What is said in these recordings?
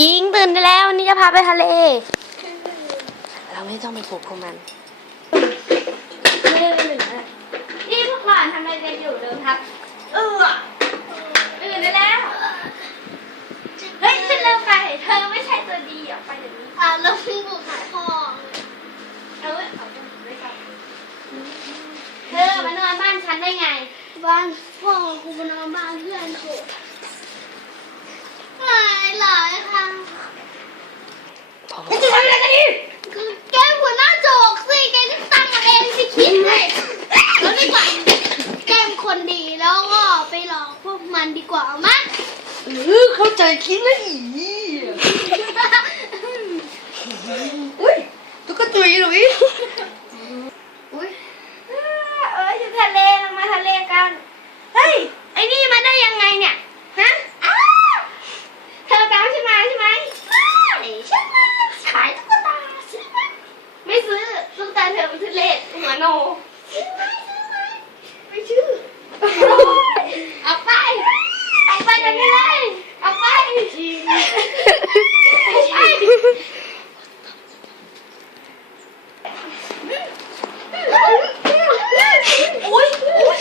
ยิงตื่นได้แล้ววันนี้จะพาไปทะเล เราไม่ต้องไปปลุกพวกมันนี่พวกหลานทำอะไรกันอยู่เดิมครับ เออตื่นได้แล้ว เฮ้ยฉันเลิกไป เธอไม่ใช่ตัวดีออกไปเดี๋ยวนี้อ่าแล้วพี่บุกหาพ่อเอาไว้เอาไปไว้ก่อนเธอมานอนบ้านฉันได้ไง บ้านพ่อกูไปนอนบ้านเพื่อนกูหลายหลายครั้ง จะทำอะไรกันดิ คือแกหัวหน้าโจกสิแกก็ตั้งมาเองสิคิดให้แล้วดีกว่าแกมคนดีแล้วก็ไปหลอกพวก มันดีกว่ามั้งเออเข้าใจคิดนะอีอุ้ยตุ๊กตุยหลุยอุ้ยเอ้ยจะทะเลลงมาทะเลกัน เฮ้ย ไอ้นี่มาได้ยังไงเนี่ย ฮะอ้าเธอตามฉันมาใช่ไหมไม่ฉันมาขายตุ๊กตาซื้อไหมไม่ซื้อตุ๊กตาเธอเป็นทุเรศหัวโนซื้อไหมซื้อไหมไม่ชื่อออกไปออกไปเดี๋ยวนี้เลยออกไปออกไป อุ้ยอุ้ย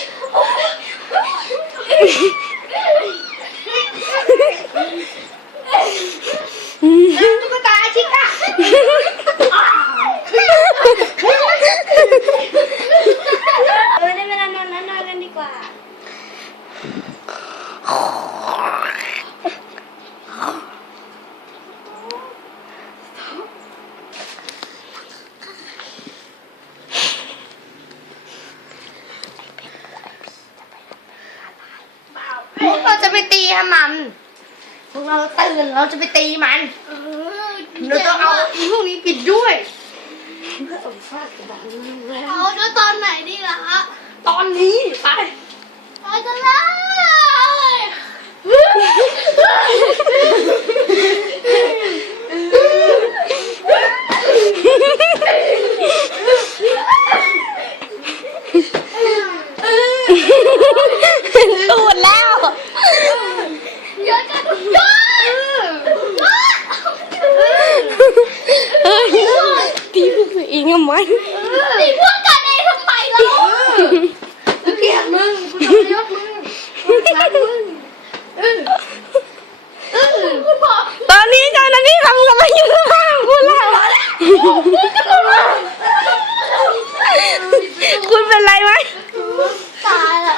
ตุ๊กตาชิก้าเออได้เวลานอนแล้วนอนกันดีกว่า พวกเรา จะไปตีมัน พวกเราตื่นเราจะไปตีมันเออเราต้องเอาอีพวกนี้ปิดด้วยเอาแล้วตอนไหนดีล่ะฮะตอนนี้ไป ไปกันเลย ตูดแล้ว เยอะกันเยอะเฮ้ยตีพวกตัวเองทำไมตีพวกกันเองทำไมเราเกลียดมึงกูจะไม่ยกมึงกูรักมึงเออเออคุณบอกตอนนี้เจ้าหน้าที่ทำกำลังอยู่ข้างๆคุณแล้วคุณเป็นไรไหมตายละ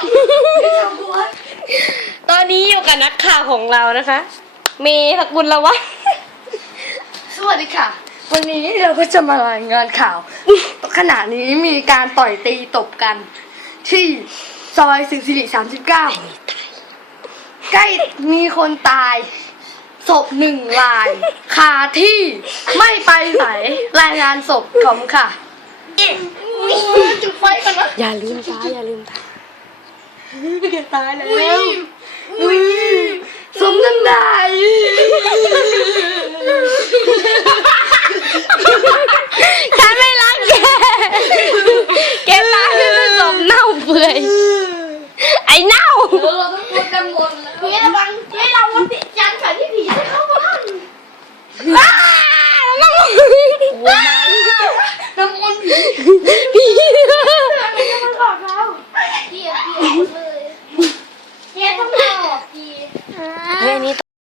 ตอนนี้อยู่กับนักข่าวของเรานะคะเมย์สักบุญละวะสวัสดีค่ะ วันนี้เราก็จะมารายงานข่าว ขณะนี้มีการต่อยตีตบกัน ที่ซอยสิงสิริสามสิบเก้าใกล้มีคนตาย ศพหนึ่งรายคาที่ไม่ไปไหนรายงานศพผมค่ะ จุดไฟกันนะอย่าลืมตาอย่าลืมตา ตายแล้ว อุ้ยสมน้ำ